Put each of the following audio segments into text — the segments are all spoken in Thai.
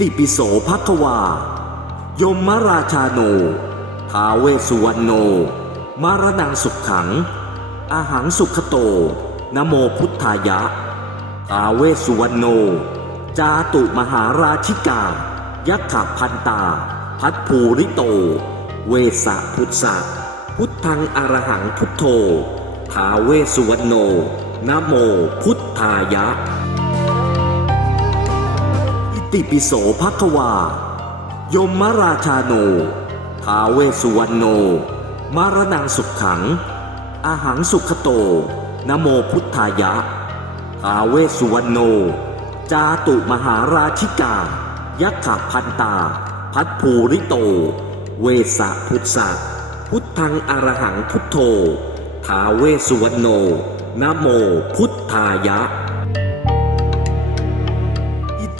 ติปิโสภควา ยมราชาโนท้าเวสุวรรณโน มารนังสุขขัง อาหังสุขโตนะโมพุทธายะท้าเวสุวรรณโน จาตุมหาราชิกา ยักขพันตา พัทภูริโต เวสะพุทธะพุทธังอรหังพุทโธท้าเวสุวรรณโนนะโมพุทธายะ ติปิโสภควา ยมราชาโนท้าเวสุวรรณโน มารนังสุขขัง อาหังสุขโตนะโมพุทธายะท้าเวสุวรรณโน จาตุมหาราชิกา ยักขพันตา พัทภูริโต เวสะพุทธะพุทธังอรหังพุทโธท้าเวสุวรรณโนนะโมพุทธายะ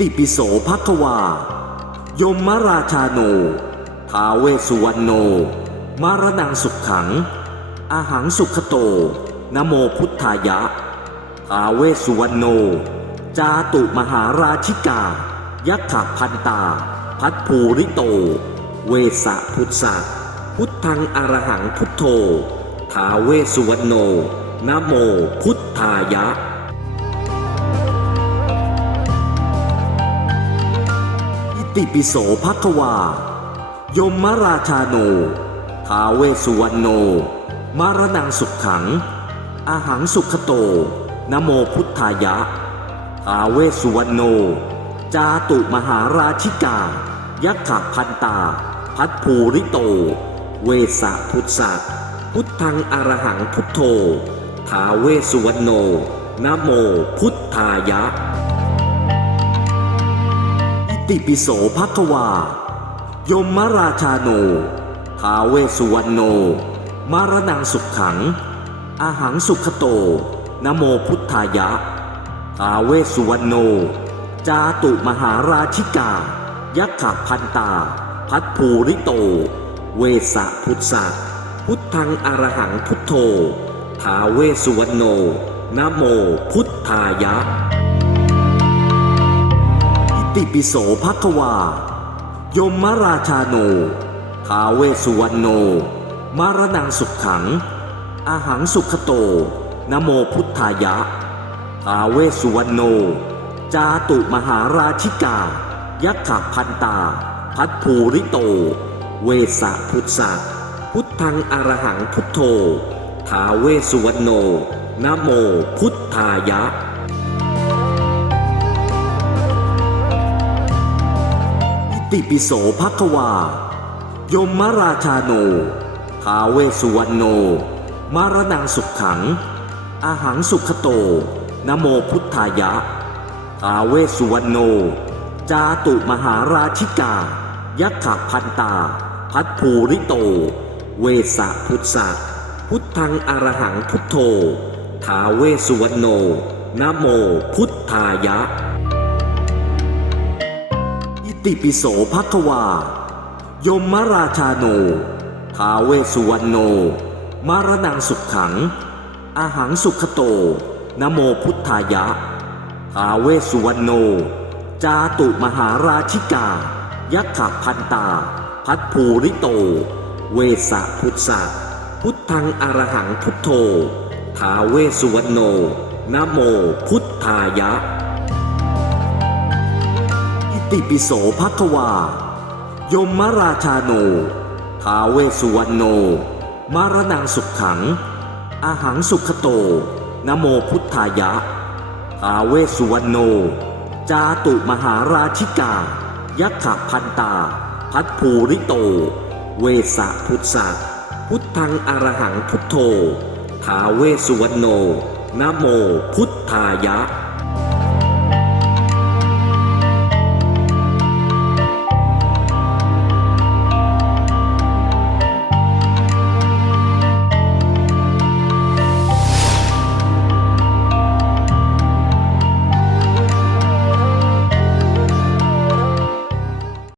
ติปิโสภควา ยมราชาโนท้าเวสุวรรณโน มารนังสุขขัง อาหังสุขโตนะโมพุทธายะท้าเวสุวรรณโน จาตุมหาราชิกา ยักขพันตา พัทภูริโต เวสะพุทธะพุทธังอรหังพุทโธท้าเวสสุวรรณโนนะโมพุทธายะ ติปิโสภควายมราชาโนท้าเวสุวรรณโน มารนังสุขขัง อาหังสุขโตนะโมพุทธายะท้าเวสุวรรณโน จาตุมหาราชิกา ยักขพันตา พัทภูริโต เวสะพุทธะพุทธังอรหังพุทโธท้าเวสุวรรณโนนะโมพุทธายะ ติปิโสภควา ยมราชาโนท้าเวสุวรรณโน มารนังสุขขัง อาหังสุขโตนะโมพุทธายะท้าเวสุวรรณโน จาตุมหาราชิกา ยักขพันตา พัทภูริโต เวสะพุทธะพุทธังอรหังพุทโธท้าเวสุวรรณโนนะโมพุทธายะ ติปิโสภควา ยมราชาโนท้าเวสุวรรณโน มารนังสุขขัง อาหังสุขโตนะโมพุทธายะท้าเวสุวรรณโน จาตุมหาราชิกา ยักขพันตา พัทภูริโต เวสะพุทธะพุทธังอรหังพุทโธท้าเวสสุวรรณโนนะโมพุทธายะ ติปิโสภควา ยมราชาโนท้าเวสุวรรณโน มารนังสุขขัง อาหังสุขโตนะโมพุทธายะท้าเวสุวรรณโน จาตุมหาราชิกา ยักขพันตา พัทภูริโต เวสะพุทธะพุทธังอรหังพุทโธท้าเวสุวรรณโนนะโมพุทธายะ ติปิโสภควายมราชาโนท้าเวสุวรรณโน มารนังสุขขัง อาหังสุขโตนะโมพุทธายะท้าเวสุวรรณโน จาตุมหาราชิกา ยักขพันตา พัทภูริโต เวสะพุทธะพุทธังอรหังพุทโธท้าเวสุวรรณโนนะโมพุทธายะ ติปิโสภัควา ยมราชาโนท้าเวสุวรรณโน มารนังสุขขัง อาหังสุขโตนะโมพุทธายะท้าเวสุวรรณโน จาตุมหาราชิกา ยักขพันตา พัทภูริโต เวสะพุทธะพุทธังอรหังพุทโธท้าเวสสุวรรณโนนะโมพุทธายะ